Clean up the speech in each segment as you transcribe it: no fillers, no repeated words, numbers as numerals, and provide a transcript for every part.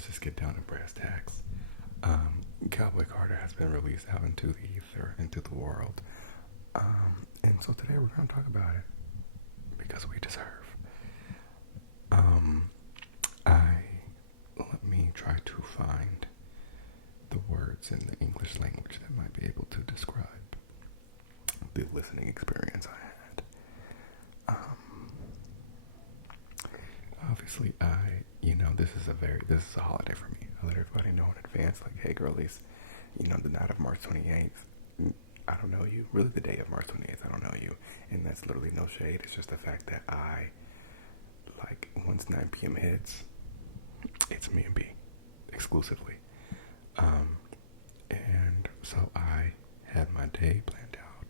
let's just get down to brass tacks. Cowboy Carter has been released out into the ether, into the world. And so today we're going to talk about it because we deserve. Let me try to find the words in the English language that might be able to describe the listening experience I had. Obviously, this is a holiday for me. I let everybody know in advance, like, hey, girlies, the night of March 28th, I don't know you. Really, the day of March 28th, I don't know you. And that's literally no shade. It's just the fact that once 9 p.m. hits, it's me and B, exclusively. And so I had my day planned out.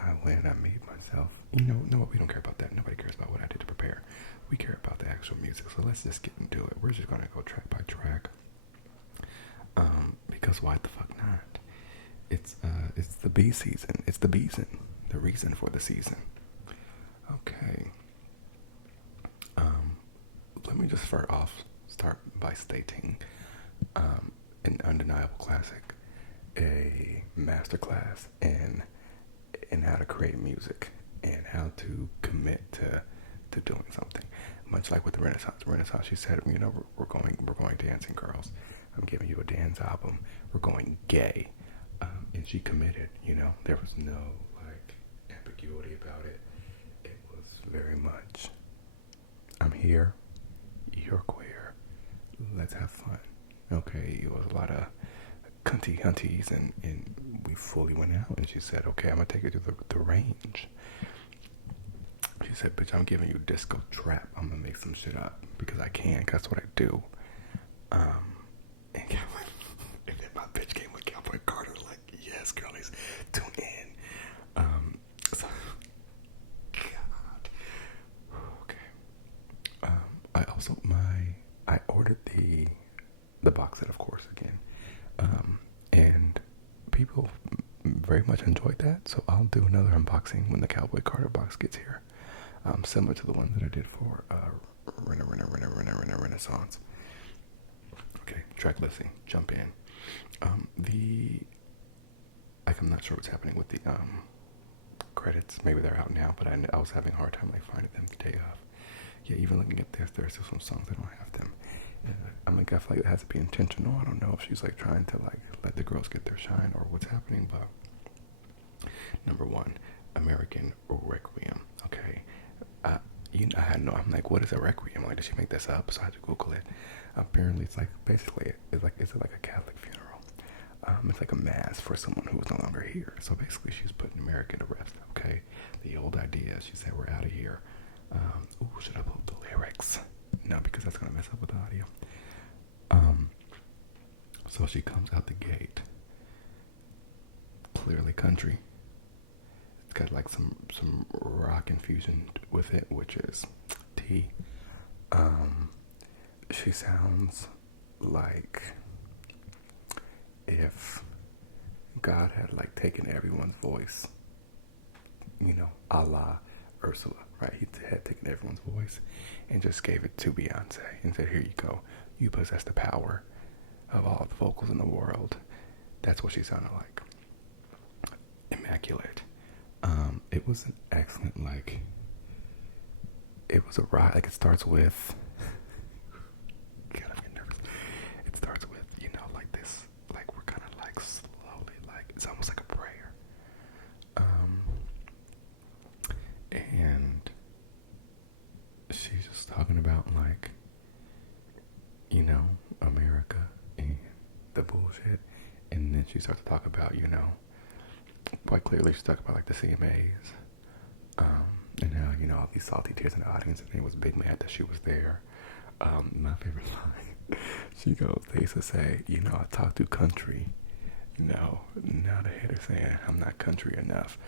I went, I made myself, no, we don't care about that. Nobody cares about what I did to prepare. We care about the actual music. So let's just get into it. We're just going to go track by track. Because why the fuck not? It's the bee season. It's the beeson. The reason for the season. Okay. Let me just start by stating an undeniable classic, a masterclass in how to create music and how to commit to doing something. Much like with the Renaissance. She said, we're going dancing, girls. I'm giving you a dance album. We're going gay. And she committed, there was no ambiguity about it. It was very much, I'm here, you're queer, let's have fun. Okay, it was a lot of cunty hunties and we fully went out, and she said, okay, I'm gonna take you to the range. She said, bitch, I'm giving you disco trap. I'm gonna make some shit up because I can, because that's what I do. And then my bitch came with Cowboy Carter, like, yes, girlies, tune in. So, God. Okay. I ordered the box set, of course, again. And people very much enjoyed that, so I'll do another unboxing when the Cowboy Carter box gets here. Similar to the one that I did for Renaissance. Okay, track listing, jump in. I'm not sure what's happening with the credits. Maybe they're out now, but I was having a hard time finding them the day of. Yeah, even looking at this, there's still some songs that don't have them. And I feel like it has to be intentional. I don't know if she's trying to let the girls get their shine or what's happening, but number one, American Requiem. Okay, I had no. I'm like, what is a requiem? Did she make this up? So I had to Google it. Apparently, it's basically it's like a Catholic funeral. It's like a mass for someone who is no longer here. So basically, she's putting America to rest. Okay, the old idea. She said, we're out of here. Should I put the lyrics? No, because that's gonna mess up with the audio. So she comes out the gate. Clearly country. It's got some rock infusion with it, which is tea. She sounds like if God had taken everyone's voice, a la Ursula, right? He had taken everyone's voice and just gave it to Beyonce and said, here you go. You possess the power of all the vocals in the world. That's what she sounded like. Immaculate. It was an excellent, it was a ride. It starts with, God, I'm getting nervous. It starts with, this, we're kind of slowly, it's almost like a prayer. And she's just talking about America and the bullshit. And then she starts to talk about, quite clearly she's talking about the CMAs. And how, all these salty tears in the audience, and it was big mad that she was there. My favorite line, she goes, they used to say, I talk to country. Now the haters saying I'm not country enough.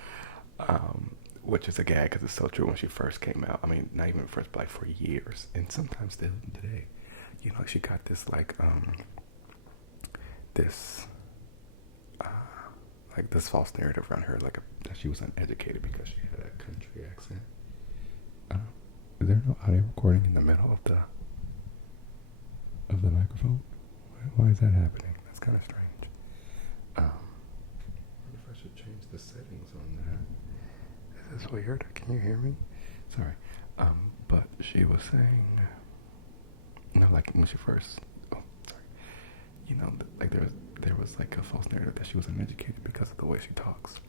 Which is a gag because it's so true. When she first came out, not even first, but for years, and sometimes still today, she got this this false narrative around her, that she was uneducated because she had a country accent. Is there no audio recording in the middle of the? of the microphone. Why is that happening? That's kind of strange. I wonder if I should change the settings on that. Is this weird? Can you hear me? Sorry. But she was saying, like when she first, like there was like a false narrative that she was uneducated because of the way she talks.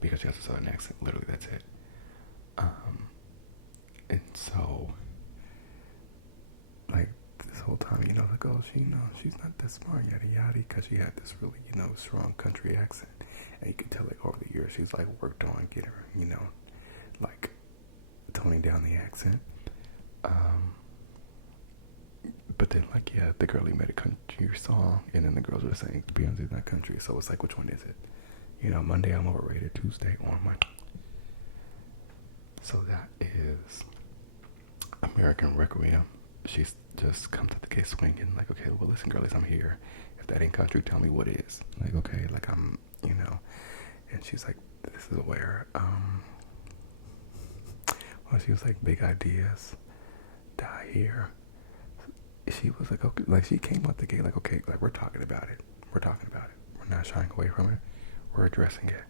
Because she has a southern accent, literally that's it. And so, like this whole time, like, oh, she's not that smart, yada yada, because she had this really, strong country accent, and you can tell like over the years she's like worked on getting her, like toning down the accent. But then, like, yeah, the girl made a country song, and then the girls were saying Beyonce's not country, so it's like, which one is it? Monday I'm overrated, Tuesday on my. So that is American Requiem. She's just comes at the gate swinging, like, okay, well, listen, girlies, I'm here. If that ain't country, tell me what is. Like, okay, like I'm, and she's like, this is where, well, she was like, big ideas die here. She was like, okay, like she came out the gate like, okay, like we're talking about it. We're not shying away from it. We're addressing it.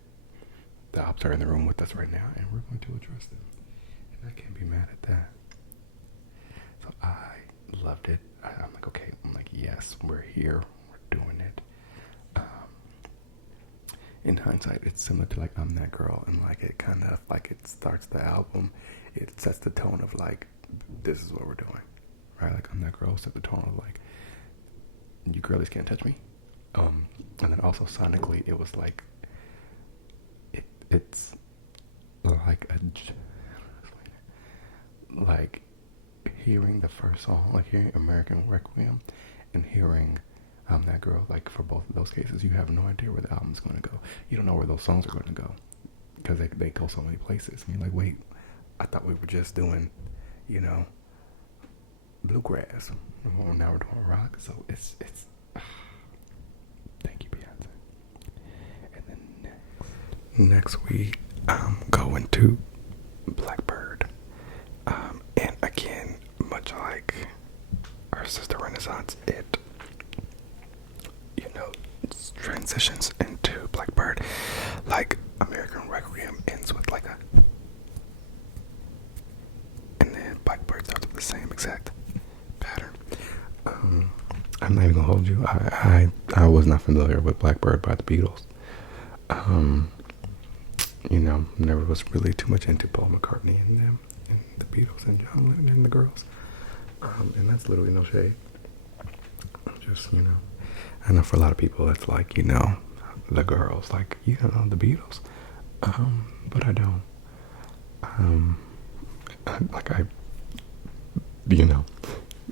The ops are in the room with us right now, and we're going to address them. And I can't be mad at that. So I loved it. I'm like, okay, yes, we're here. We're doing it. In hindsight, it's similar to like I'm That Girl, and like it kind of like it starts the album. It sets the tone of like, this is what we're doing. Right, like I'm That Girl set the tone of like, you girlies can't touch me. And then also sonically, it was like, it's like like hearing the first song, like hearing American Requiem, and hearing I'm That Girl. Like for both of those cases, you have no idea where the album's going to go. You don't know where those songs are going to go because they go so many places. And you're like, wait, I thought we were just doing, bluegrass. Well, now we're doing rock, so it's thank you, Beyonce. And then next we going to Blackbird. And again, much like our sister Renaissance, it transitions into Blackbird. Like American Requiem ends with like a, and then Blackbird starts with the same exact pattern. I'm not even gonna hold you. I was not familiar with Blackbird by the Beatles. Never was really too much into Paul McCartney and them, and the Beatles and John Lennon and the girls. And that's literally no shade. Just, I know for a lot of people that's like, the girls, like, you don't know the Beatles. But I don't.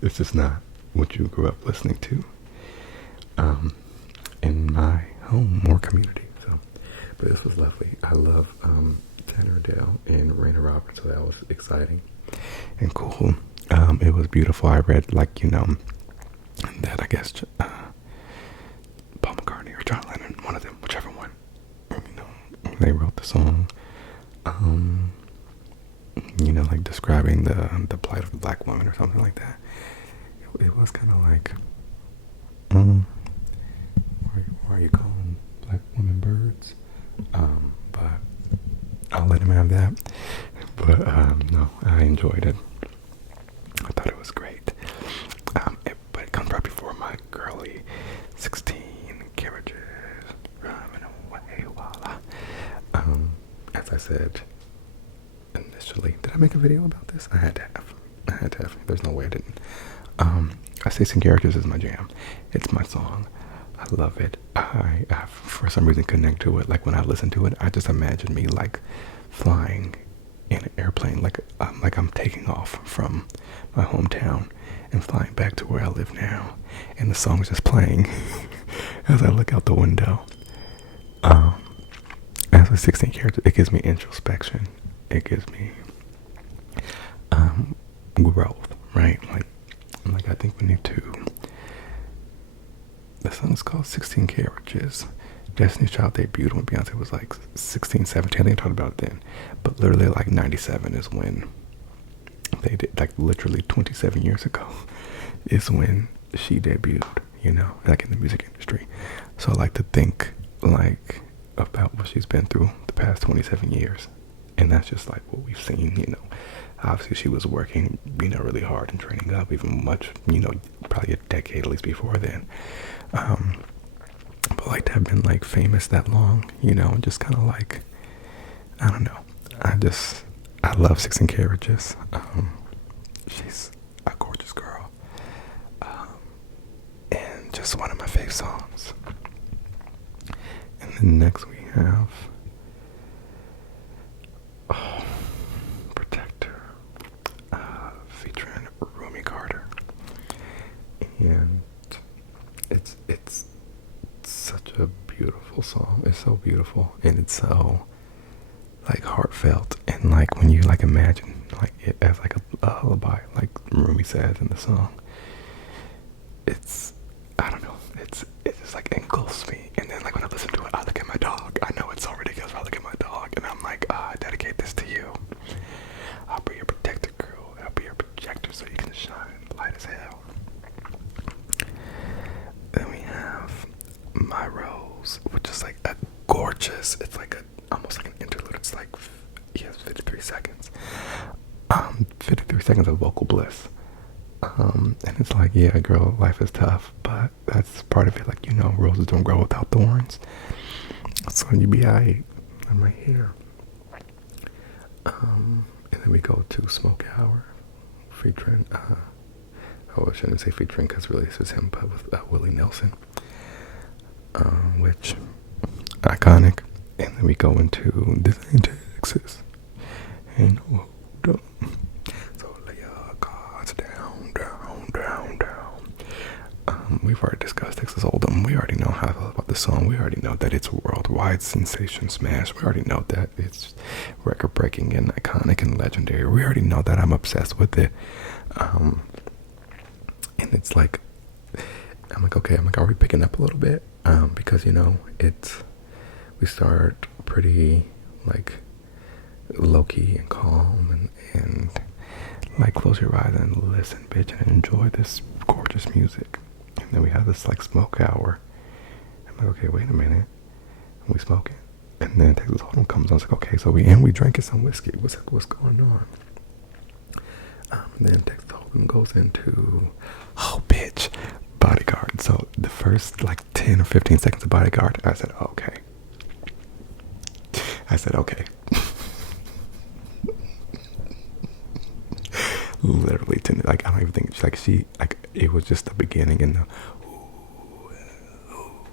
It's just not what you grew up listening to in my home or community. So, but this was lovely. I love Tanner Dell and Raina Roberts, so that was exciting and cool. It was beautiful. I read that I guess Paul McCartney or John Lennon, one of them, whichever one, they wrote the song. Like describing the plight of the black woman or something like that. It was kind of like, why are you calling black women birds? But I'll let him have that. But no, I enjoyed it. I thought it was great. But it comes right before my girly 16 carriages running away while as I said initially, did I make a video about this? I had to have. There's no way I didn't. 16 Carriages is my jam. It's my song. I love it. I for some reason connect to it. Like when I listen to it, I just imagine me like flying in an airplane, like I'm taking off from my hometown and flying back to where I live now, and the song is just playing as I look out the window. As with 16 Carriages, it gives me introspection. It gives me growth, right? Like I think we need to. The song is called 16 Carriages. Destiny's Child debuted when Beyonce was like 16, 17. I think I talked about it then. But literally like 97 is when they did, like literally 27 years ago, is when she debuted, you know, like in the music industry. So I like to think like about what she's been through the past 27 years. And that's just like what we've seen, you know. Obviously she was working, you know, really hard and training up even much, you know, probably a decade at least before then. But like to have been like famous that long, you know, and just kind of like, I don't know. I love Six and Carriages. She's a gorgeous girl. And just one of my favorite songs. And then next we have Protector, featuring Rumi Carter. And it's such a beautiful song. It's so beautiful, and it's so like heartfelt, and like when you like imagine like it as like a lullaby, like Rumi says in the song. It's, I don't know, it just like engulfs me. And then like when I listen to it, I look at my dog. I know it's so ridiculous, but I look at my dog and I'm like, I dedicate this to you. I'll be your protector, girl. I'll be your projector so you can shine light as hell. Then we have My Rose, which is like a gorgeous, it's like a almost like an interlude. It's like, yes, 53 seconds. 53 seconds of vocal bliss. And it's like, yeah, girl, life is tough, but that's part of it. Like, you know, roses don't grow without thorns. So you be alright. I'm right here. And then we go to Smoke Hour, featuring, I shouldn't say featuring because really this is him, but with Willie Nelson, which, iconic. And then we go into This Ain't Texas. Ain't no hold up. So lay your cards down, down, down, down. We've already discussed Texas Hold'em. We already know how I feel about the song. We already know that it's a worldwide sensation smash. We already know that it's record breaking and iconic and legendary. We already know that I'm obsessed with it. And it's like, I'm like, okay, I'm like, are we picking up a little bit? Because, you know, we start pretty like low-key and calm and like close your eyes and listen, bitch, and enjoy this gorgeous music. And then we have this like Smoke Hour. I'm like, okay, wait a minute. And we smoke it. And then Texas Hold'em comes on. It's like, okay, so we drinking some whiskey. What's going on? And then Texas Hold'em goes into, oh, bitch, Bodyguard. So the first like 10 or 15 seconds of Bodyguard, I said, okay. Literally, like I don't even think it was just the beginning and the ooh, ooh,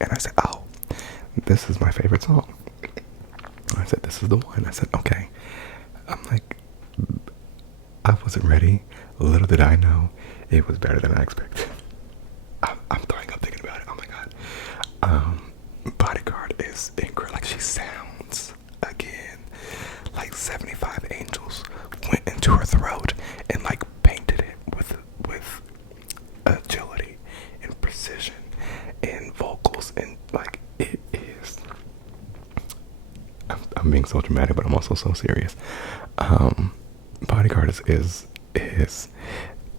and I said, oh, this is my favorite song. I said, this is the one. I said, okay. I'm like, I wasn't ready. Little did I know, it was better than I expected. I'm throwing up thinking about it. Oh my god. Bodyguard is incredible. Like, she sounds again like 75 angels went into her throat and like painted it with agility and precision and vocals, and like it is. I'm being so dramatic, but I'm also so serious. Bodyguard is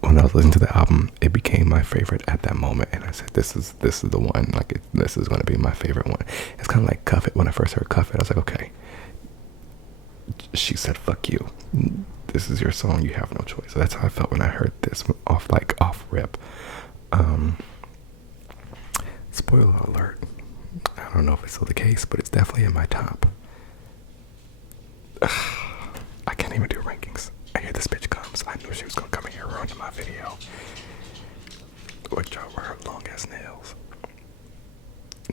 when I was listening to the album, it became my favorite at that moment, and I said, this is the one. Like, this is going to be my favorite one. It's kind of like Cuff It. When I first heard Cuff It, I was like, okay. She said, fuck you. This is your song. You have no choice. So that's how I felt when I heard this off rip. Spoiler alert. I don't know if it's still the case, but it's definitely in my top. I can't even do rankings. I hear this bitch comes. I knew she was gonna come in here ruining my video. Which were her long ass nails.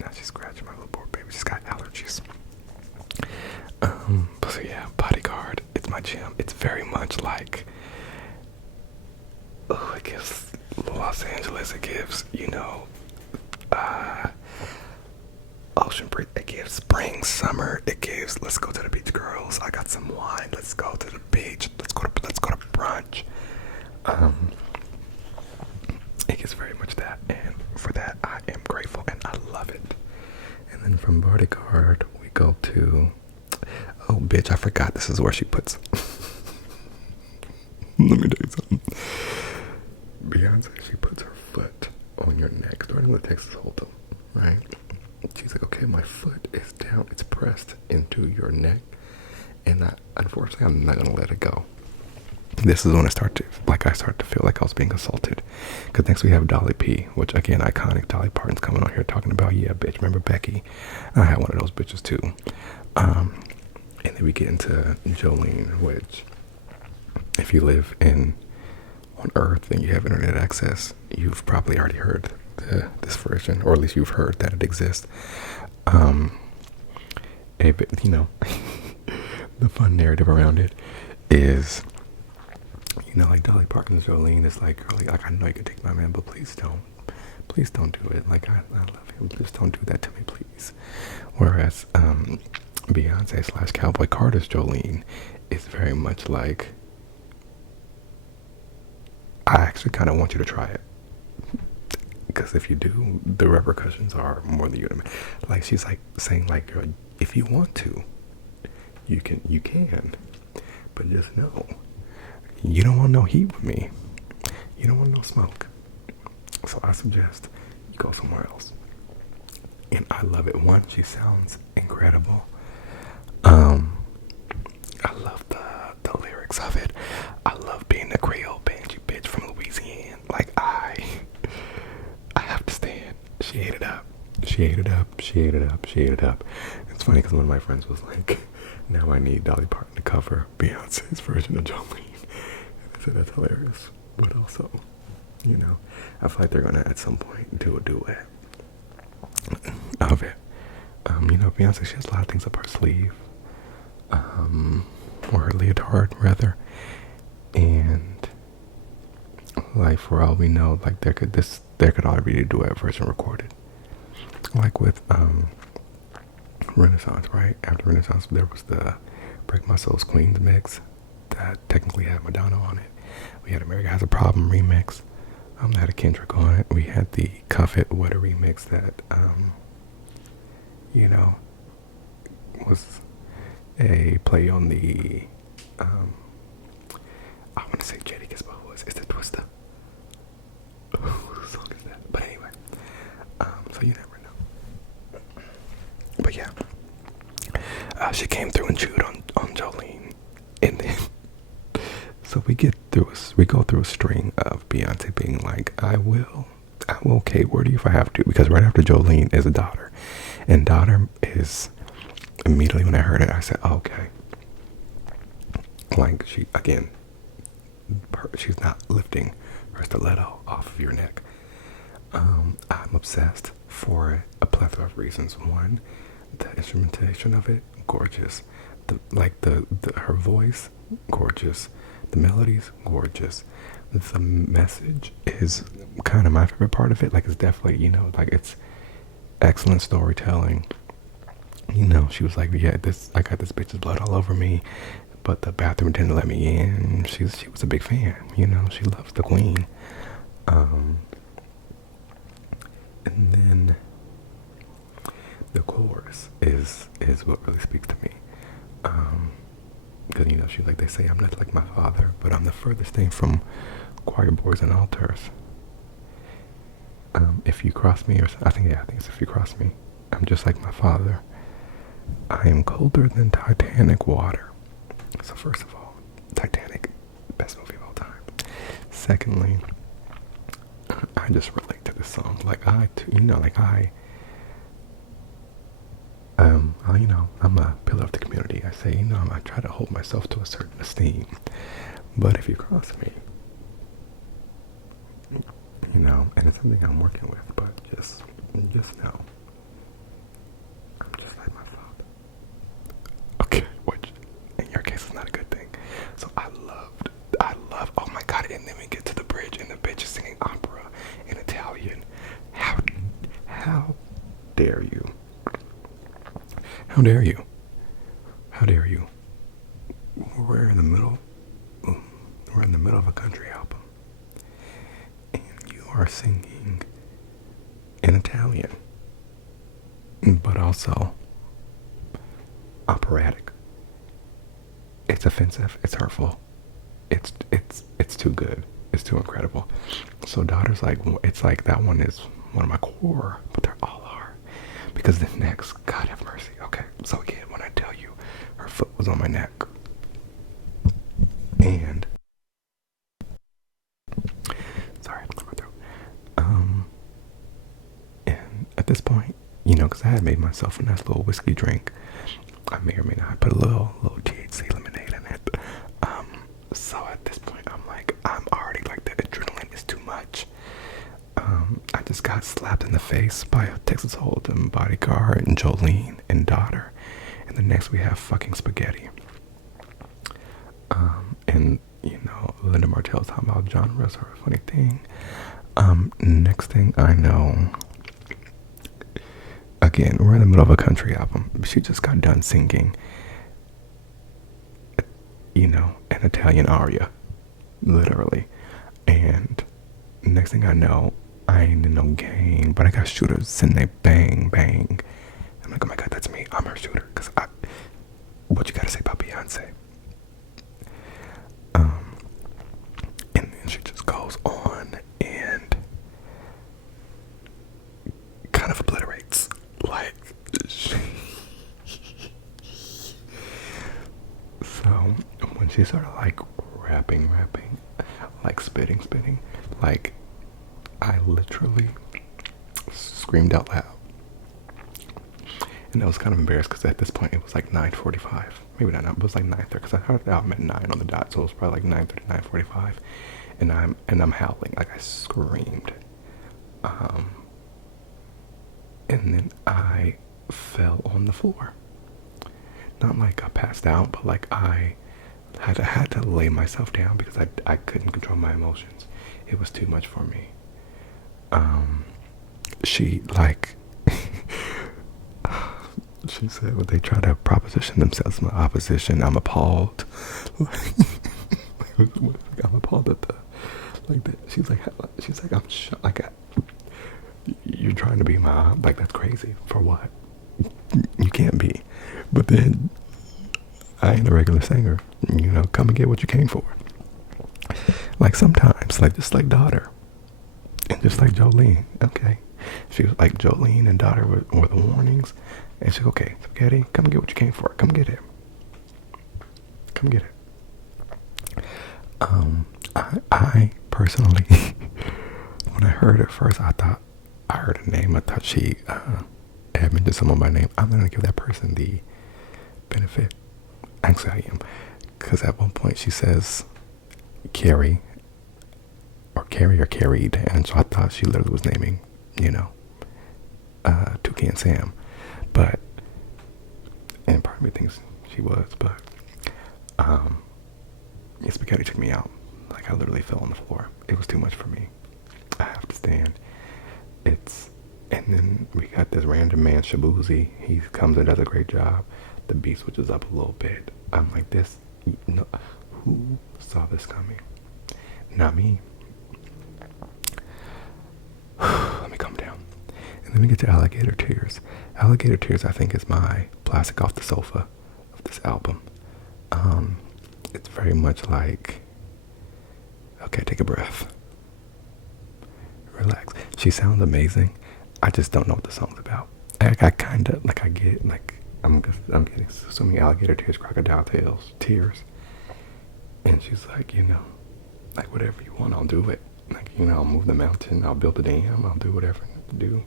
Now she's scratching my little poor baby. She's got allergies. But so yeah, Bodyguard, it's my jam. It's very much like, oh, it gives Los Angeles, it gives, you know, ocean breeze, it gives spring, summer, it gives let's go to the beach, girls, I got some wine, let's go to the beach, let's go to brunch. It gives very much that, and for that I am grateful and I love it. And then from Bodyguard we go to, oh bitch, I forgot this is where she puts Let me tell you something. Beyonce, she puts her foot on your neck, starting with Texas Hold'em, right? She's like, okay, my foot is down, it's pressed into your neck, and unfortunately, I'm not gonna let it go. This is when I start to feel like I was being assaulted. Because next we have Dolly P, which again, iconic. Dolly Parton's coming on here talking about, yeah, bitch, remember Becky? I had one of those bitches too. And then we get into Jolene, which, if you live on Earth and you have internet access, you've probably already heard this version, or at least you've heard that it exists. The fun narrative around it is, like Dolly Parton's Jolene is like, girl, like I know you can take my man, but please don't do it. Like I love him, just don't do that to me, please. Whereas Beyonce / Cowboy Carter's Jolene is very much like, I actually kind of want you to try it, because if you do, the repercussions are more than you can. Like she's like saying, like, girl, if you want to, you can, but just know, you don't want no heat with me. You don't want no smoke. So I suggest you go somewhere else. And I love it. One, she sounds incredible. I love the lyrics of it. I love being a Creole banshee bitch from Louisiana. Like I have to stand. She ate it up. It's funny because one of my friends was like, now I need Dolly Parton to cover Beyonce's version of Jolene. And I said, that's hilarious. But also, I feel like they're going to at some point do a duet of it. Beyonce, she has a lot of things up her sleeve. Or her leotard, rather. And, like, for all we know, like, there could already be a duet version recorded. Like with, Renaissance, right? After Renaissance, there was the Break My Soul's Queens mix that technically had Madonna on it. We had America Has a Problem remix that had a Kendrick on it. We had the Cuff It What a remix that was a play on the I want to say Jadakiss, but who is it? Twister. Whose song is that? But anyway, so you never know. But yeah, she came through and chewed on Jolene, and then so we go through a string of Beyonce being like, I will K-word you if I have to, because right after Jolene is a Daughter, and Daughter is, immediately when I heard it, I said, oh, okay. Like, she's not lifting her stiletto off of your neck. I'm obsessed for a plethora of reasons. One, the instrumentation of it, gorgeous. Her voice, gorgeous. The melodies, gorgeous. The message is kind of my favorite part of it. Like, it's definitely, it's excellent storytelling. She was like, yeah, I got this bitch's blood all over me, but the bathroom didn't let me in. She was a big fan, she loves the queen. And then the chorus is what really speaks to me. Because, she's like, they say I'm not like my father, but I'm the furthest thing from choir boys and altars. If you cross me, I think it's if you cross me, I'm just like my father. I am colder than Titanic water. So first of all, Titanic, best movie of all time. Secondly, I just relate to this song. I'm a pillar of the community. I say, I try to hold myself to a certain esteem. But if you cross me, and it's something I'm working with, but just know, I'm just like my father. Okay, which in your case is not a good thing. So I love, oh my God, and then we get to the bridge and the bitch is singing opera in Italian. How dare you? How dare you? How dare you? We're in the middle of a country album, and you are singing in Italian, but also operatic. It's offensive. It's hurtful. it's too good. It's too incredible. So Daughter's like, it's like that one is one of my core, but they're all are. Because the next, God have mercy. Okay, so again, when I tell you, her foot was on my neck, and sorry, my throat. And at this point, because I had made myself a nice little whiskey drink. I may or may not put a little THC lemonade in it. So at this point, I'm already like, the adrenaline is too much. I just got slapped in the face by a Texas Hold'em bodyguard and Jolene and Daughter. And the next we have fucking spaghetti. And Linda Martell's talking about genres are a funny thing. Next thing I know, again, we're in the middle of a country album. She just got done singing, an Italian aria, literally. And next thing I know, I ain't in no gang, but I got shooters and they bang, bang. I'm like, oh my God, that's me. I'm her shooter. Because what you gotta say about Beyonce? And then she just goes on and kind of obliterates. Like, so when she started like rapping, like spitting, like I literally screamed out loud. And I was kind of embarrassed because at this point it was like 9:45. Maybe not, it was like 9:30 because I heard the album at 9 on the dot, so it was probably like 9:30, 9:45. And I'm howling, like I screamed. And then I fell on the floor. Not like I passed out, but like I had to lay myself down because I couldn't control my emotions. It was too much for me. She like she said, well, they try to proposition themselves in the opposition. I'm appalled. I'm appalled at the like that. She's like I'm shocked. Like you're trying to be my, like, that's crazy. For what? You can't be. But then I ain't a regular singer. Come and get what you came for. Like sometimes, like just like Daughter, and just like Jolene. Okay, she was like Jolene and Daughter were the warnings, and she, okay, spaghetti, come and get what you came for. Come get it. Come get it. I personally, when I heard it first, I heard a name. I thought she had mentioned someone by name. I'm gonna give that person the benefit. Actually, I am, because at one point she says Carrie or carried, and so I thought she literally was naming, Toucan Sam, and part of me thinks she was, but spaghetti took me out. Like I literally fell on the floor. It was too much for me. I have to stand. And then we got this random man, Shabuzi. He comes and does a great job. The beat switches up a little bit. I'm like, this, who saw this coming? Not me. Let me calm down. And then we get to Alligator Tears. Alligator Tears, I think, is my plastic off the sofa of this album. It's very much like, okay, take a breath. Relax. She sounds amazing. I just don't know what the song's about. I kind of, like, I get, like, I'm getting so many alligator tears, crocodile tears. And she's like, like, whatever you want, I'll do it. Like, I'll move the mountain, I'll build a dam, I'll do whatever I need to do.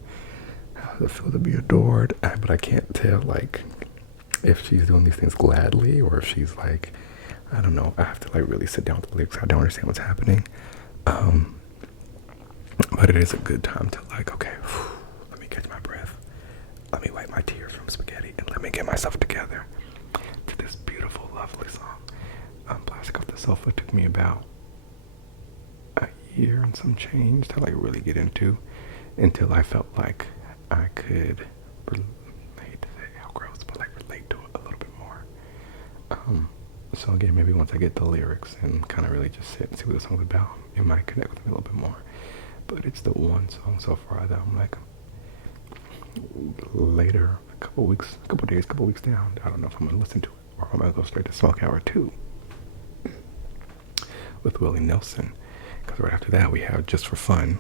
I feel to be adored, but I can't tell, like, if she's doing these things gladly or if she's, like, I don't know. I have to, like, really sit down with the lyrics. I don't understand what's happening. But it is a good time to, like, okay, let me catch my breath. Let me wipe my tears from spaghetti and let me get myself together to this beautiful, lovely song. Plastic Off the Sofa took me about a year and some change to, like, really get into, until I felt like I could relate to it. How gross, but, like, relate to it a little bit more. So again, maybe once I get the lyrics and kind of really just sit and see what the song's about, it might connect with me a little bit more. But it's the one song so far that I'm like, later, a couple weeks down, I don't know if I'm gonna listen to it or if I'm gonna go straight to Smoke Hour 2. with Willie Nelson. Because right after that we have Just for Fun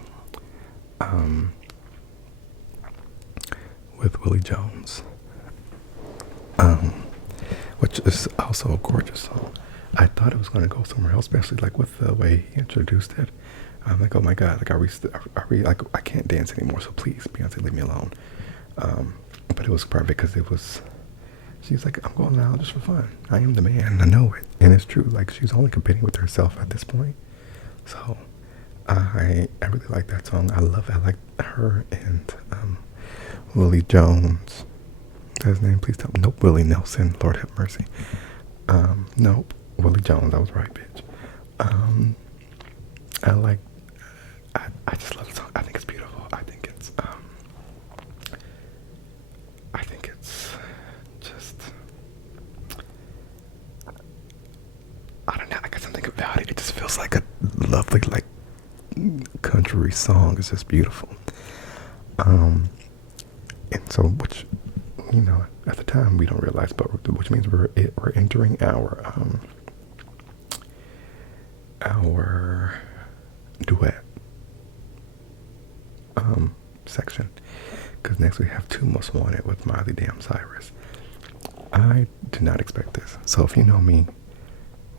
with Willie Jones, which is also a gorgeous song. I thought it was going to go somewhere else, especially like with the way he introduced it. I'm like, oh my God, like I can't dance anymore, so please, Beyonce, leave me alone. But it was perfect because she's like, I'm going out just for fun. I am the man. I know it. And it's true. Like, she's only competing with herself at this point. So I really like that song. I like her and Willie Jones. That's his name. Please tell me. Nope. Willie Nelson. Lord have mercy. Nope. Willie Jones. I was right, bitch. I just love the song. I think it's beautiful. I think it's just, I don't know, I got something about it. It just feels like a lovely, like, country song. It's just beautiful. And so, which, you know, at the time we don't realize, but which means we're entering our duet section, because next we have Two Most Wanted with Miley Damn Cyrus. I did not expect this. So if you know me,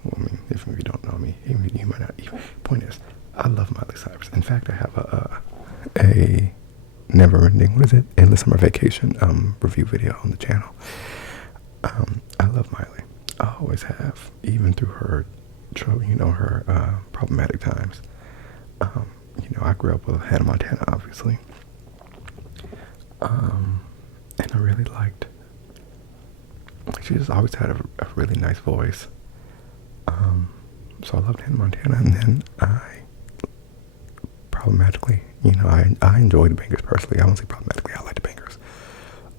well, I mean, if you don't know me, you might not. Point is, I love Miley Cyrus. In fact, I have a never-ending, what is it, Endless Summer Vacation review video on the channel. I love Miley. I always have, even through her, you know, her problematic times. You know, I grew up with Hannah Montana, obviously. And I really liked, she just always had a really nice voice. So I loved Hannah Montana, and then problematically, you know, I enjoyed the Bangers personally. I won't say problematically, I like the Bangers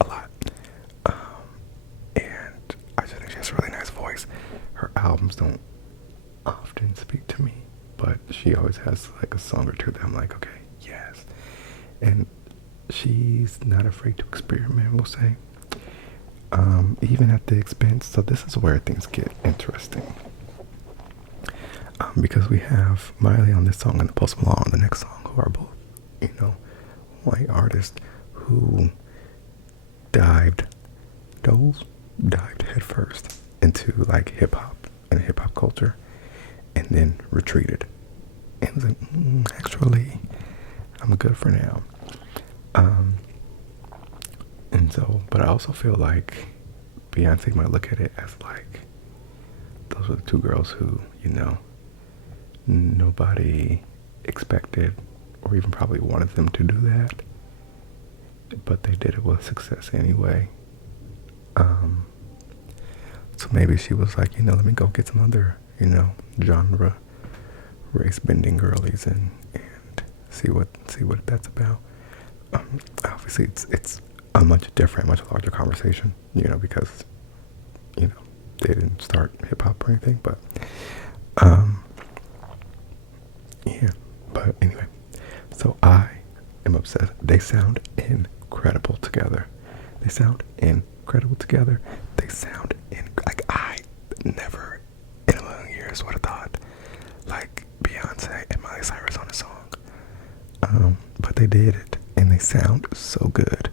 a lot. And I just think she has a really nice voice. Her albums don't often speak to me, but she always has like a song or two that I'm like, okay, yes. And she's not afraid to experiment, we'll say. Even at the expense. So this is where things get interesting. Because we have Miley on this song and Post Malone on the next song, who are both, you know, white artists who dived headfirst into like hip hop and hip hop culture, and then retreated. And was like, actually, I'm good for now. And so, but I also feel like Beyonce might look at it as like, those were the two girls who, you know, nobody expected or even probably wanted them to do that, but they did it with success anyway. So maybe she was like, you know, let me go get some other, you know, genre race bending girlies and see what that's about. Obviously it's a much larger conversation, you know, because, you know, they didn't start hip hop or anything, but yeah. But anyway, so I am obsessed. They sound incredible together. They sound like, I never in a million years would have thought like Beyonce and Miley Cyrus on a song. But they did it, and they sound so good.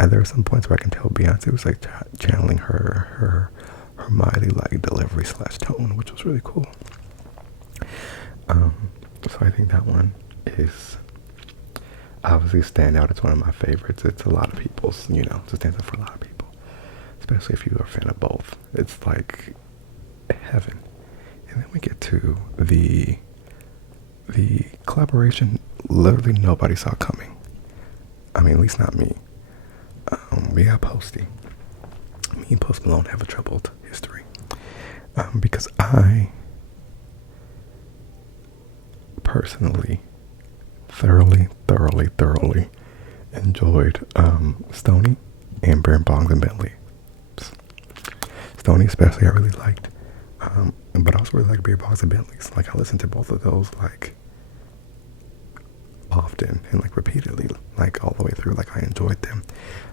And there are some points where I can tell Beyonce was like channeling her Miley like delivery / tone, which was really cool. So I think that one is obviously stand out. It's one of my favorites. It's a lot of people's, you know, it stands out for a lot of people, especially if you are a fan of both. It's like heaven. And then we get to the collaboration literally nobody saw coming. I mean, at least not me. We got Posty. Me and Post Malone have a troubled history. Because I personally thoroughly enjoyed Stoney and Baron Bongs and Bentley. Stoney especially I really liked. But I also really like Baron Bongs and Bentleys. Like, I listened to both of those like often and like repeatedly, like all the way through. Like, I enjoyed them.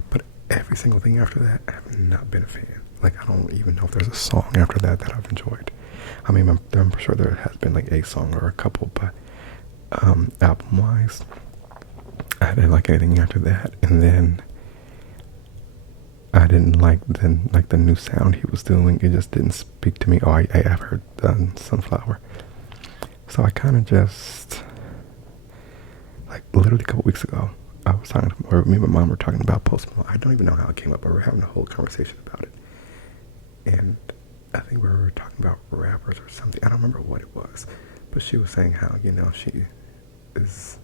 But every single thing after that, I have not been a fan. Like, I don't even know if there's a song after that I've enjoyed. I mean, I'm sure there has been like a song or a couple, but album-wise, I didn't like anything after that. And then I didn't like the new sound he was doing. It just didn't speak to me. Oh, I've heard Sunflower. So I kind of just, like, literally a couple weeks ago, I was talking, or me and my mom were talking about Post Malone. I don't even know how it came up, but we were having a whole conversation about it. And I think we were talking about rappers or something. I don't remember what it was, but she was saying how, you know, she is,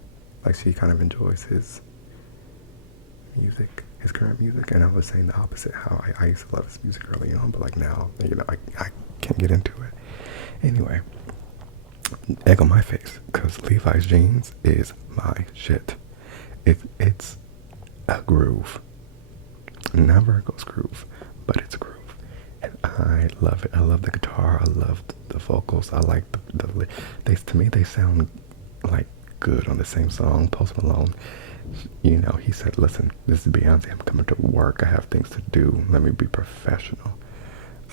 like, she kind of enjoys his music, his current music, and I was saying the opposite, how I used to love his music early on, but like now, you know, I can't get into it. Anyway, egg on my face, because Levi's jeans is my shit. It's a groove. Not Virgo's groove, but it's a groove. And I love it. I love the guitar. I love the vocals. I like to me, they sound like good on the same song. Post Malone, you know, he said, listen, this is Beyonce. I'm coming to work. I have things to do. Let me be professional.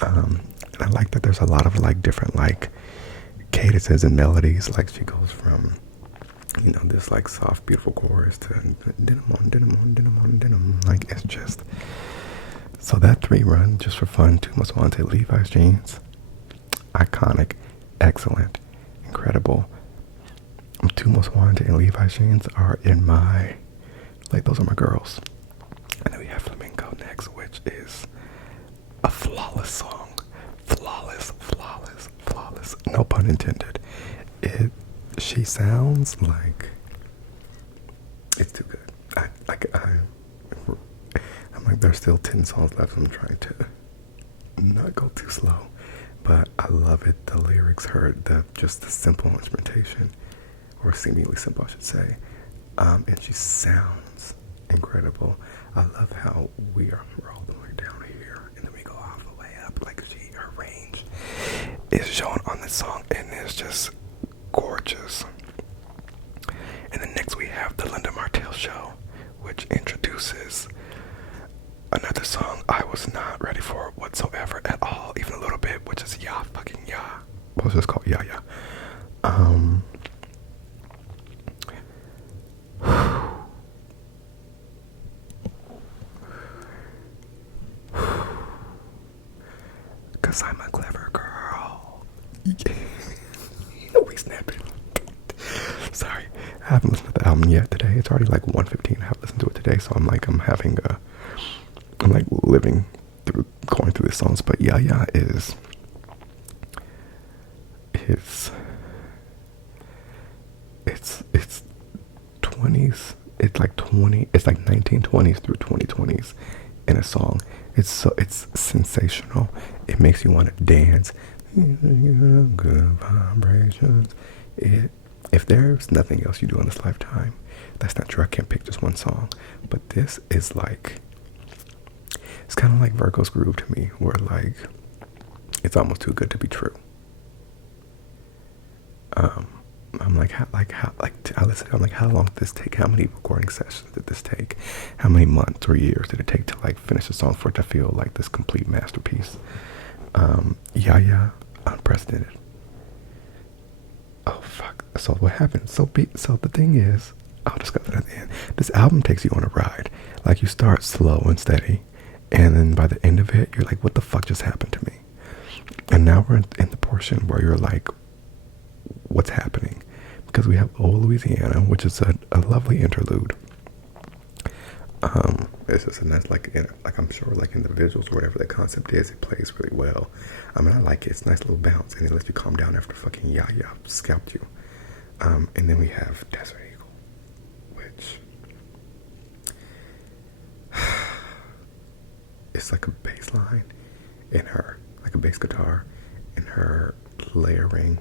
And I like that there's a lot of like different like cadences and melodies. Like she goes from, you know, this like soft, beautiful chorus to denim on denim on denim on denim. Like it's just, so that 3 run just for fun. Too Much Wanted, Levi's jeans, iconic, excellent, incredible. Too Most Wanted and Levi's jeans are in my, like, those are my girls. And then we have Flamenco next, which is a flawless song. Flawless, flawless, flawless. No pun intended. She sounds like, it's too good. I'm like, there's still 10 songs left. I'm trying to not go too slow. But I love it. The lyrics, just the simple instrumentation, or seemingly simple, I should say. And she sounds incredible. I love how we're all the way down here, and then we go all the way up. Like her range is shown on this song, and it's just gorgeous. And then next we have the Linda Martell Show, which introduces another song I was not ready for whatsoever at all, even a little bit, which is Ya Fucking Ya. What was this called? Ya Ya. Cause I'm a clever girl. We snapping. Sorry, I haven't listened to the album yet today. It's already like 1:15. I haven't listened to it today, so I'm like going through the songs. But Ya Ya is it's 20s. It's like 1920s through 2020s in a song. It's sensational. It makes you want to dance. Good vibrations. If there's nothing else you do in this lifetime, that's not true. I can't pick just one song, but this is like, it's kind of like Virgo's groove to me, where like it's almost too good to be true. I'm like, I listen. I'm like, how long did this take? How many recording sessions did this take? How many months or years did it take to like finish a song for it to feel like this complete masterpiece? Ya Ya, unprecedented. Oh fuck! So what happened? So the thing is, I'll discuss it at the end. This album takes you on a ride. Like you start slow and steady, and then by the end of it, you're like, what the fuck just happened to me? And now we're in the portion where you're like, what's happening? Because we have Old Louisiana, which is a lovely interlude. It's just a nice, like I'm sure, like in the visuals or whatever the concept is, it plays really well. I mean, I like it. It's a nice little bounce, and it lets you calm down after fucking Ya Ya scalped you. And then we have Desert Eagle, which it's like a bass line in her, like a bass guitar, in her layering,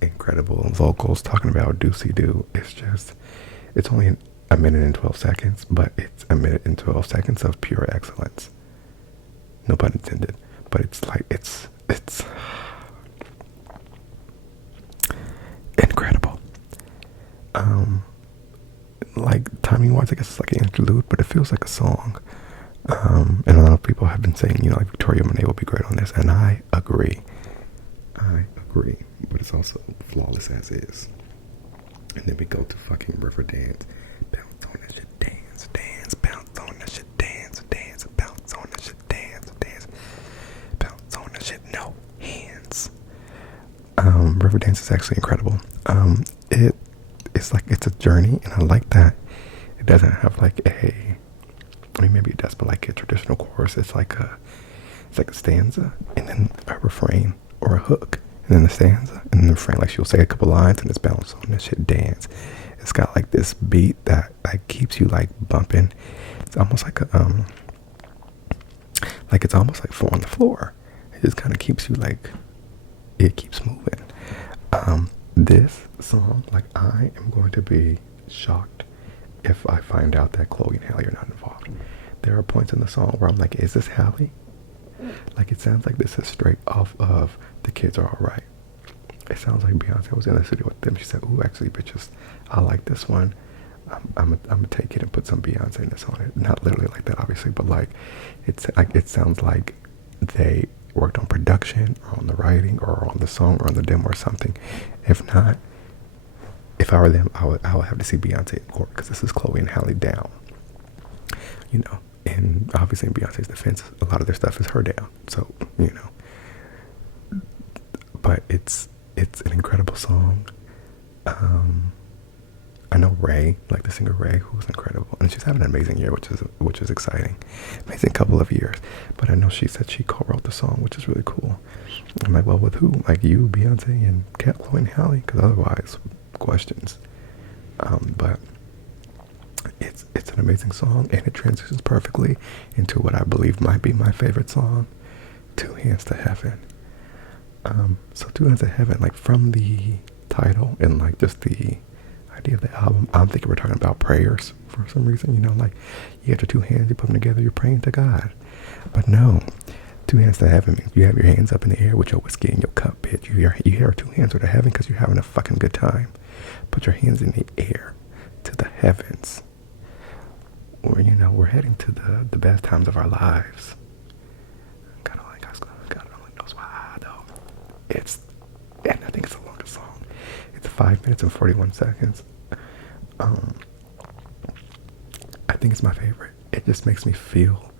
incredible vocals talking about doozy doo. It's only a minute and 12 seconds, but it's a minute and 12 seconds of pure excellence. No pun intended. But it's like, it's incredible. Like timing wise, I guess it's like an interlude, but it feels like a song. And a lot of people have been saying, you know, like Victoria Monet will be great on this, and I agree. I agree, but it's also flawless as is. And then we go to fucking River Dance. Bounce on that shit, dance, dance, bounce on that shit, dance, dance, bounce on that shit, dance, dance, bounce on that shit, no hands. River Dance is actually incredible. It's like, it's a journey, and I like that it doesn't have like I mean, maybe it does, but like a traditional chorus. It's like a stanza, and then a refrain or a hook, and then the stanza, and then the refrain. Like, she'll say a couple lines, and it's bounce on this shit, dance. It's got like this beat that like keeps you like bumping. It's almost like it's almost like four on the floor. It just kind of keeps you like, it keeps moving. This song, like, I am going to be shocked if I find out that Chloe and Halle are not involved. There are points in the song where I'm like, is this Halle? Like, it sounds like this is straight off of The Kids Are Alright. It sounds like Beyonce was in the studio with them. She said, ooh, actually, bitches, I like this one. I'm gonna take it and put some Beyonce-ness on it. Not literally like that, obviously, but like, it sounds like they worked on production or on the writing or on the song or on the demo or something. If not, if I were them, I would have to see Beyonce in court, because this is Chloe and Halle down. You know, and obviously in Beyonce's defense, a lot of their stuff is her down. So, you know, but it's an incredible song. I know Ray, like the singer Ray, who's incredible, and she's having an amazing year, which is exciting. Amazing couple of years. But I know she said she co-wrote the song, which is really cool. I'm like, well, with who? Like you, Beyonce, and Chloe and Halle? Because otherwise, questions. But it's an amazing song, and it transitions perfectly into what I believe might be my favorite song, Two Hands to Heaven. So Two Hands to Heaven, like, from the title and like just the idea of the album, I'm thinking we're talking about prayers for some reason. You know, like, you have your two hands, you put them together, you're praying to God. But no, Two Hands to Heaven means you have your hands up in the air with your whiskey in your cup, bitch. You hear two hands to heaven because you're having a fucking good time. Put your hands in the air to the heavens. Or, you know, we're heading to the best times of our lives. God only knows why, though. And I think it's the longest song. It's 5 minutes and 41 seconds. I think it's my favorite. It just makes me feel.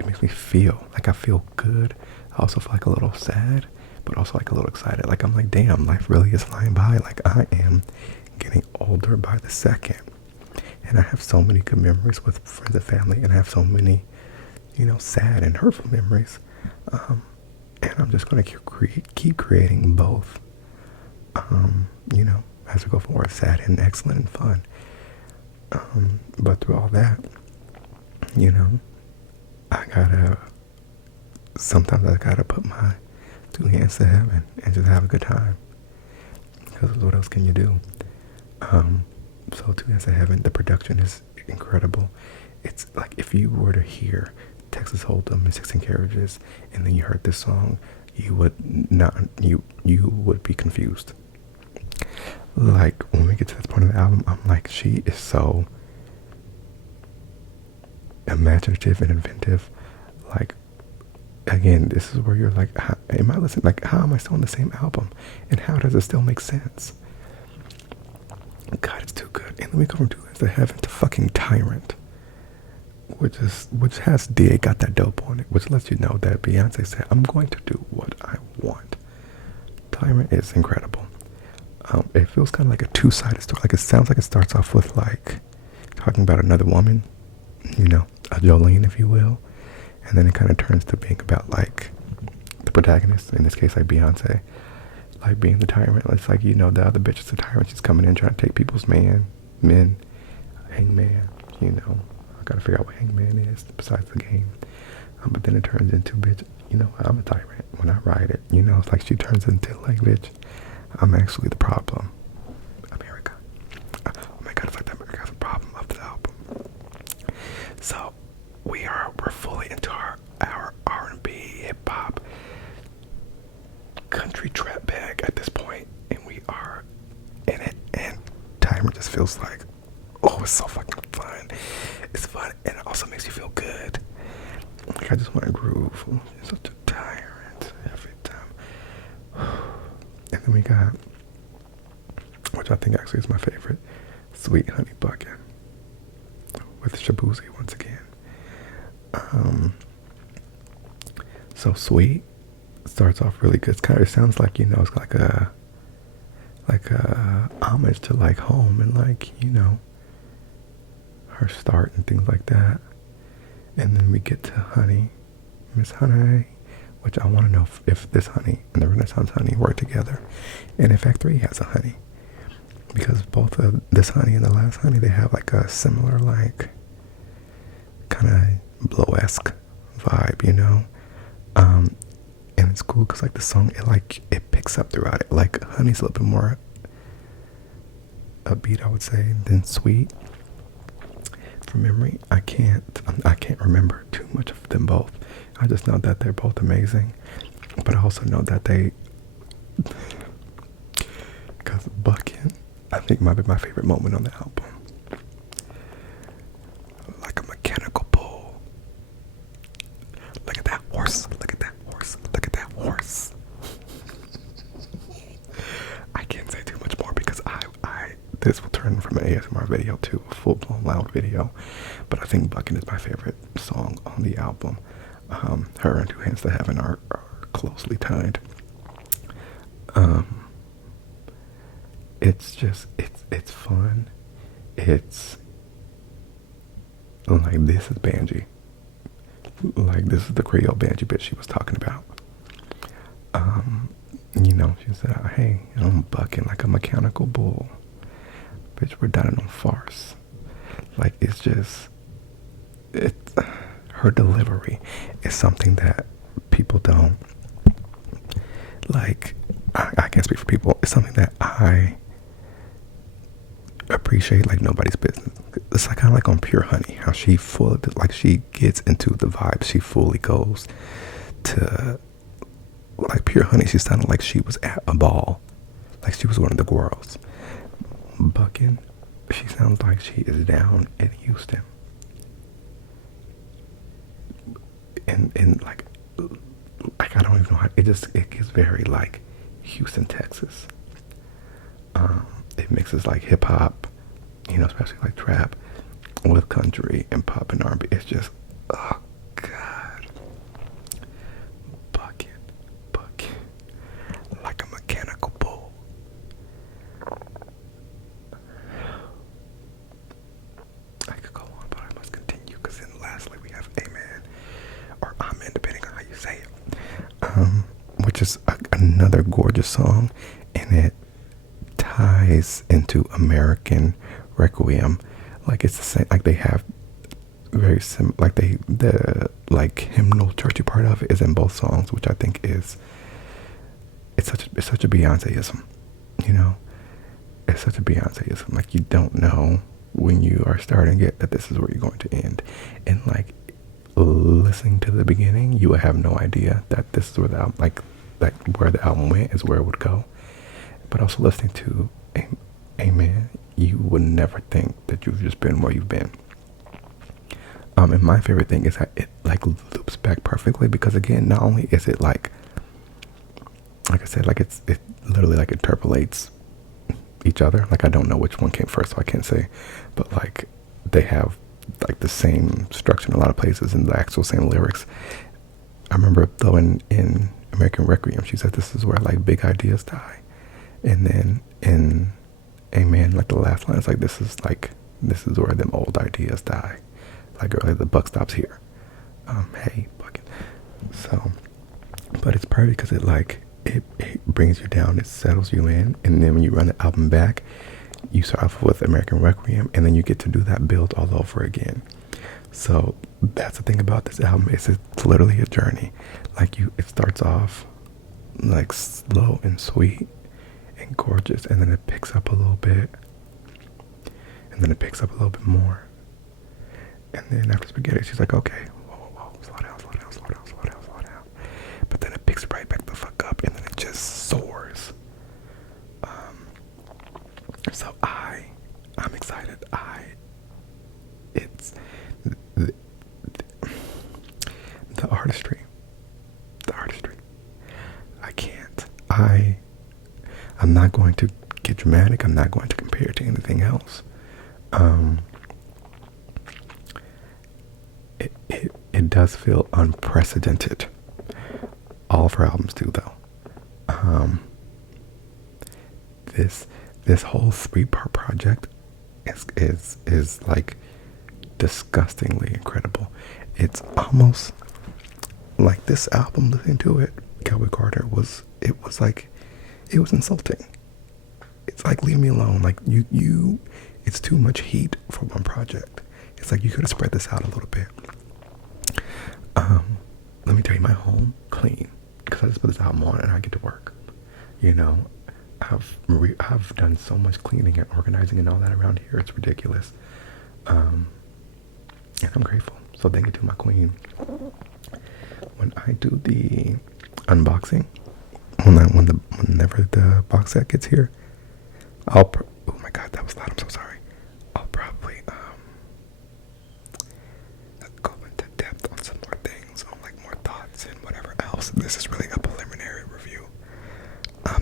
It makes me feel like I feel good. I also feel like a little sad, but also like a little excited. Like, I'm like, damn, life really is flying by. Like, I am getting older by the second. And I have so many good memories with friends and family, and I have so many, you know, sad and hurtful memories. And I'm just going to keep creating both, you know, as we go forward, sad and excellent and fun. But through all that, you know, sometimes I gotta put my two hands to heaven and just have a good time. Because what else can you do? So Two Hands to Heaven, the production is incredible. It's like, if you were to hear Texas Hold'em and 16 Carriages, and then you heard this song, you would be confused. Like, when we get to this point of the album, I'm like, she is so imaginative and inventive. Like, again, this is where you're like, how am I still on the same album? And how does it still make sense? God, it's too good. And then we go from Two Hands to Heaven to fucking Tyrant, which has DA Got That Dope on it, which lets you know that Beyonce said, I'm going to do what I want. Tyrant is incredible. It feels kind of like a two-sided story. Like, it sounds like it starts off with like talking about another woman, you know, a Jolene, if you will, and then it kind of turns to being about like the protagonist, in this case like Beyonce, like being the tyrant. It's like, you know, the other bitch is the tyrant. She's coming in trying to take people's men, hangman, you know. I gotta figure out what hangman is besides the game. But then it turns into, bitch, you know, I'm a tyrant when I ride it. You know, it's like she turns into like, bitch, I'm actually the problem. America. Oh my God, it's like that America has a problem of the album. So we're fully into our R&B, hip hop, country trap bag at this point, and we are in it. And Tyrant just feels like, oh, it's so fucking fun. It's fun, and it also makes you feel good. Like, I just want to groove. You're such a tyrant every time. And then we got, which I think actually is my favorite, Sweet Honey Bucket with Shabuzi once again. So Sweet starts off really good. It sounds like, it's like a homage to like home and like, her start and things like that. And then we get to Honey, Miss Honey, which I want to know if this Honey and the Renaissance Honey work together, and if Act 3 has a Honey, because both of this Honey and the last Honey, they have like a similar like kind of blow-esque vibe, and it's cool because like the song, it picks up throughout it. Like Honey's a little bit more upbeat, I would say, than Sweet. From memory, I can't remember too much of them both. I just know that they're both amazing, but I also know that because Buckin', I think might be my favorite moment on the album. Like a mechanical bull. Look at that horse. Look at that horse. Look at that horse. I can't say too much more because this will turn from an ASMR video to a full-blown loud video, but I think Buckin' is my favorite song on the album. Her and Two Hands to Heaven are closely tied. It's just, it's fun. It's like, this is Banji. Like, this is the Creole Banji bitch she was talking about. She said, hey, I'm bucking like a mechanical bull. Bitch, we're dining on farce. Like, her delivery is something that people don't, like, I can't speak for people. It's something that I appreciate like nobody's business. It's like kind of like on Pure Honey, how she she gets into the vibe. She fully goes to, like, Pure Honey, she sounded like she was at a ball, like she was one of the girls. Buckin', she sounds like she is down in Houston, and like I don't even know how, it gets very like Houston, Texas. It mixes like hip hop, especially like trap, with country and pop and R&B. It's just, oh God, bucket, like a mechanical bull. I could go on, but I must continue because then lastly we have Amen, or Amen, depending on how you say it, which is another gorgeous song, and it ties into American Requiem. Like, it's the same, like they have very similar, like the like hymnal churchy part of it is in both songs, which I think is, it's such a Beyonce-ism, it's such a Beyonce-ism. Like, you don't know when you are starting it that this is where you're going to end, and like listening to the beginning, you would have no idea that this is where the album, like where the album went is where it would go. But also listening to Amen, you would never think that you've just been where you've been. And my favorite thing is that it like loops back perfectly, because again, not only is it like I said, like it literally like interpolates each other. Like, I don't know which one came first, so I can't say, but like they have like the same structure in a lot of places and the actual same lyrics. I remember though in American Requiem, she said this is where like big ideas die, and then in Amen, like the last line is like, this is where them old ideas die. Like, earlier, the buck stops here. Hey, bucket. So, but it's perfect because it brings you down, it settles you in, and then when you run the album back, you start off with American Requiem, and then you get to do that build all over again. So that's the thing about this album, it's literally a journey. Like, it starts off like slow and sweet and gorgeous, and then it picks up a little bit, and then it picks up a little bit more, and then after Spaghetti, she's like, okay, whoa, slow down, but then it picks right back the fuck up, and then it just soars. So I'm excited. It's the artistry. I can't. I'm not going to get dramatic. I'm not going to compare it to anything else. It does feel unprecedented. All of her albums do, though. This whole 3-part project is like disgustingly incredible. It's almost like this album. Listening to it, Cowboy Carter was insulting. It's like, leave me alone. Like you it's too much heat for one project. It's like you could have spread this out a little bit. Let me tell you, my home clean because I just put this album on and I get to work. You know, I've done so much cleaning and organizing and all that around here. It's ridiculous. And I'm grateful. So thank you to my queen. When I do the unboxing, whenever the box set gets here, oh my god, that was loud. I'm so sorry. I'll probably go into depth on some more things, on like more thoughts and whatever else. This is really a preliminary review,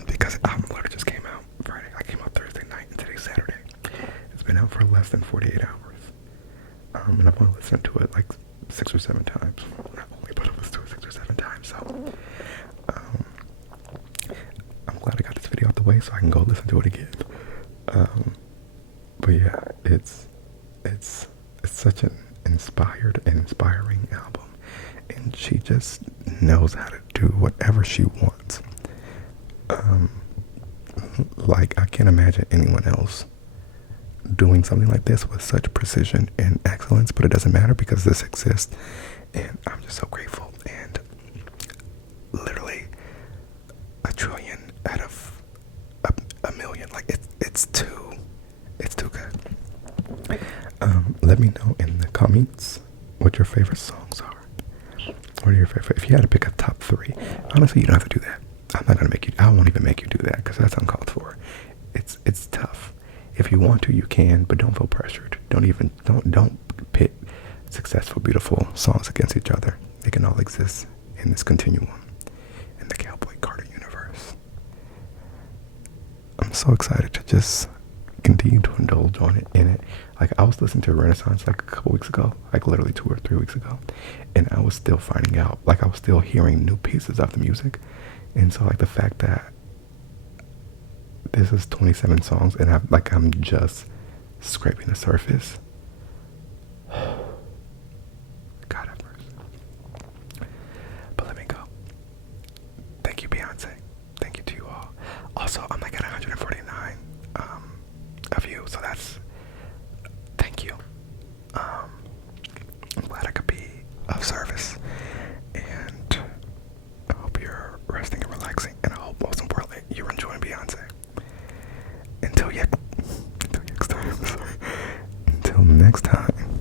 because the album literally just came out Friday. I came out Thursday night and today's Saturday. It's been out for less than 48 hours, and I've only listened to it like 6 or 7 times. Not only, but I've listened to it 6 or 7 times. So I'm glad I got this video out the way so I can go listen to it again. But yeah, it's such an inspired and inspiring album, and she just knows how to do whatever she wants. Like, I can't imagine anyone else doing something like this with such precision and excellence, but it doesn't matter because this exists, and I'm just so grateful. And literally a trillion out of a million, like it's too good. Let me know in the comments what your favorite songs are. What are your favorite? If you had to pick a top 3, honestly, you don't have to do that. I'm not gonna make you. I won't even make you do that because that's uncalled for. It's tough. If you want to, you can, but don't feel pressured. Don't pit successful, beautiful songs against each other. They can all exist in this continuum, in the Cowboy Carter universe. I'm so excited to just continue to indulge in it. Like, I was listening to Renaissance like a couple weeks ago, like literally 2 or 3 weeks ago, and I was still finding out, like I was still hearing new pieces of the music. And so, like, the fact that this is 27 songs and I'm just scraping the surface. God have mercy. But let me go. Thank you, Beyonce. Thank you to you all. Also, I'm like at 149 of you, so that's thank you. I'm glad I could be of service, and I hope you're resting and relaxing, and I hope most importantly you're enjoying Beyonce. Until next time.